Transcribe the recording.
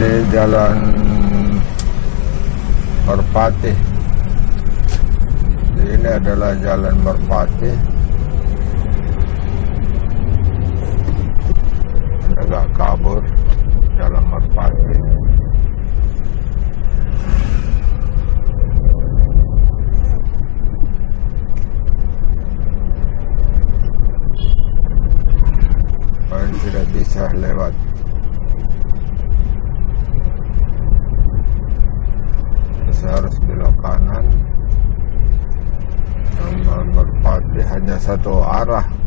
Ini Jalan Merpati. Ini adalah Jalan Merpati. Agak kabur Jalan Merpati. Orang tidak bisa lewat. Harus belok kanan. Jalan Merpati hanya satu arah.